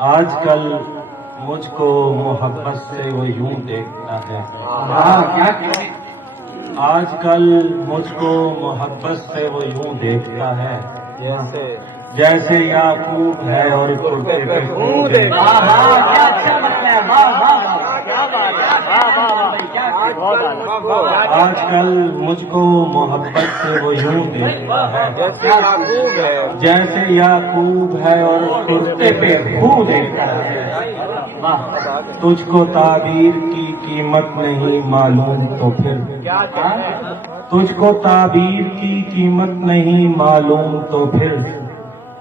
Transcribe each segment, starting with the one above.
آج کل مجھ کو محبت سے وہ یوں دیکھتا ہے. آج کل مجھ کو محبت سے وہ یوں دیکھتا ہے جیسے یعقوب ہے اور کرتے پہ خون دیکھتا ہے. آج کل مجھ کو محبت سے وہ یوں دیکھتا ہے جیسے یعقوب ہے اور کرتے پہ خون دیکھتا ہے. تجھ کو تعبیر کی قیمت نہیں معلوم تو پھر تجھ کو تعبیر کی قیمت نہیں معلوم تو پھر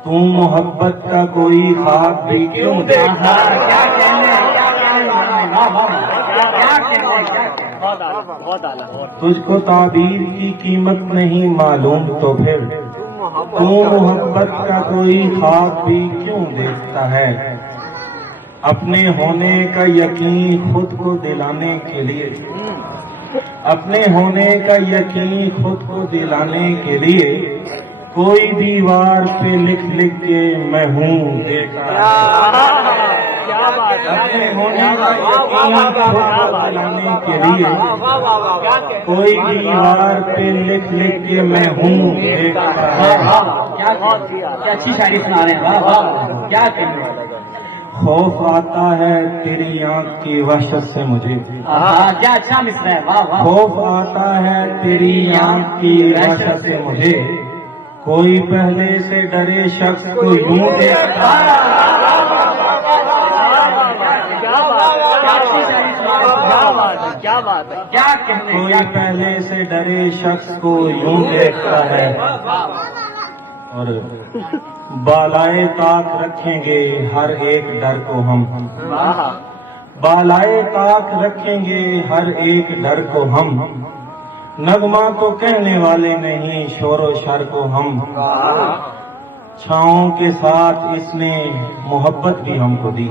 تو محبت کا کوئی خواب بھی کیوں دیکھتا ہے. تجھ کو تعبیر کی قیمت نہیں معلوم تو پھر تو محبت کا کوئی خواب بھی کیوں دیکھتا ہے. اپنے ہونے کا یقین خود کو دلانے کے لیے اپنے ہونے کا یقین خود کو دلانے کے لیے کوئی دیوار پہ لکھ لکھ کے میں ہوں دیکھتا ہے. اپنے ہونے کا یقین خود کو دلانے کے لیے کوئی دیوار پہ لکھ لکھ کے میں ہوں دیکھتا ہے. کیا اچھی شاعری سنا رہے ہیں. کیا کہنے والا. خوف آتا ہے تیری آنکھ کی وحشت سے مجھے. کیا اچھا مصرع ہے. خوف آتا ہے تیری آنکھ کی وحشت سے مجھے کوئی پہلے سے ڈرے شخص کو یوں دیکھتا ہے. کیا بات ہے. کیا کہنے. کوئی پہلے سے ڈرے شخص کو یوں دیکھتا ہے. اور بالائے طاق رکھیں گے ہر ایک ڈر کو ہم. بالائے طاق رکھیں گے ہر ایک ڈر کو ہم. نغمہ تو کہنے والے نہیں شور و شر کو ہم. چھاؤں کے ساتھ اس نے محبت بھی ہم کو دی.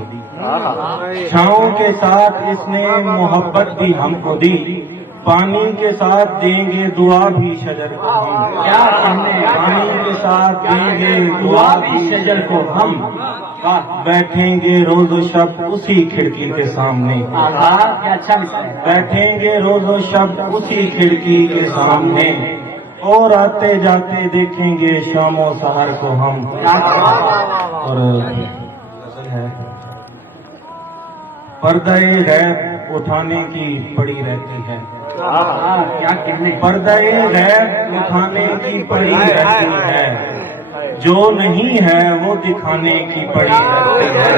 چھاؤں کے ساتھ اس نے محبت بھی ہم کو دی. پانی کے ساتھ دیں گے دعا بھی شجر کو ہم. کیا کہنے. پانی کے ساتھ دیں گے دعا بھی شجر کو ہم. بیٹھیں گے روز و شب اسی کھڑکی کے سامنے. کیا اچھا مصرع ہے. بیٹھیں گے روز و شب اسی کھڑکی کے سامنے اور آتے جاتے دیکھیں گے شام و سحر کو ہم. اور غزل ہے پردہ غیب اٹھانے کی پڑی رہتی ہے. کیا کہنے. پردہ غیب اٹھانے کی پڑی رہتی ہے جو نہیں ہے وہ دکھانے کی پڑی رہتی ہے.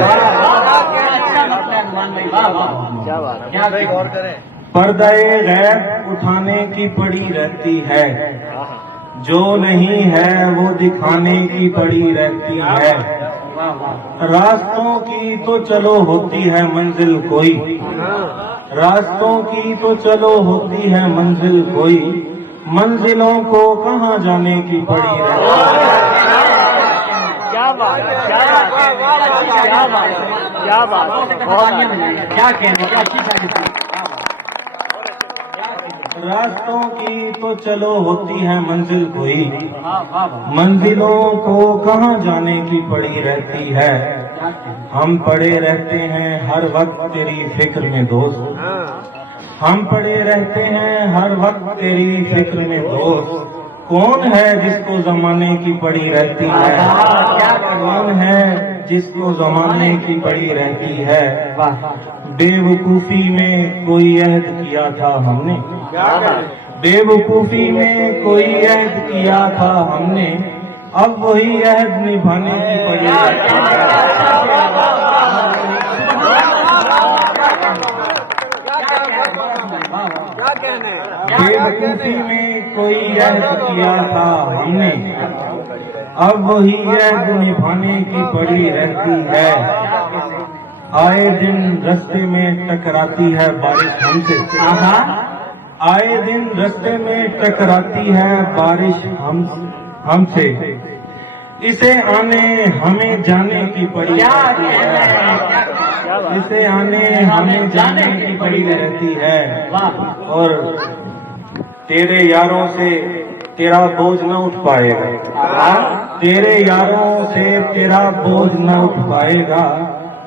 پردہ غیب اٹھانے کی پڑی رہتی ہے جو نہیں ہے وہ دکھانے کی پڑی رہتی ہے. راستوں کی تو چلو ہوتی ہے منزل کوئی. راستوں کی تو چلو ہوتی ہے منزل کوئی. منزلوں کو کہاں جانے کی پڑی رہتی ہے. راستوں کی تو چلو ہوتی ہے منزل کوئی. منزلوں کو کہاں جانے کی پڑی رہتی ہے. ہم پڑے رہتے ہیں ہر وقت تیری فکر میں دوست. ہم پڑے رہتے ہیں ہر وقت تیری فکر میں دوست. کون ہے جس کو زمانے کی پڑی رہتی ہے. کون ہے جس کو زمانے کی پڑی رہتی ہے. بے وقوفی میں کوئی عہد کیا تھا ہم نے. بے وقوفی میں کوئی عہد کیا تھا ہم نے اب وہی عہد نبھانے کی پڑی رہتی ہے. بے وقوفی میں کوئی عہد کیا تھا ہم نے اب وہی عہد نبھانے کی پڑی رہتی ہے. آئے دن رستے میں ٹکراتی ہے بارش ہم سے. آئے دن رستے میں ٹکراتی ہے بارش ہم سے. اسے آنے ہمیں جانے کی پڑی رہتی ہے. اسے آنے ہمیں جانے کی پڑی رہتی ہے. اور تیرے یاروں سے تیرا بوجھ نہ اٹھ پائے گا. تیرے یاروں سے تیرا بوجھ نہ اٹھ پائے گا.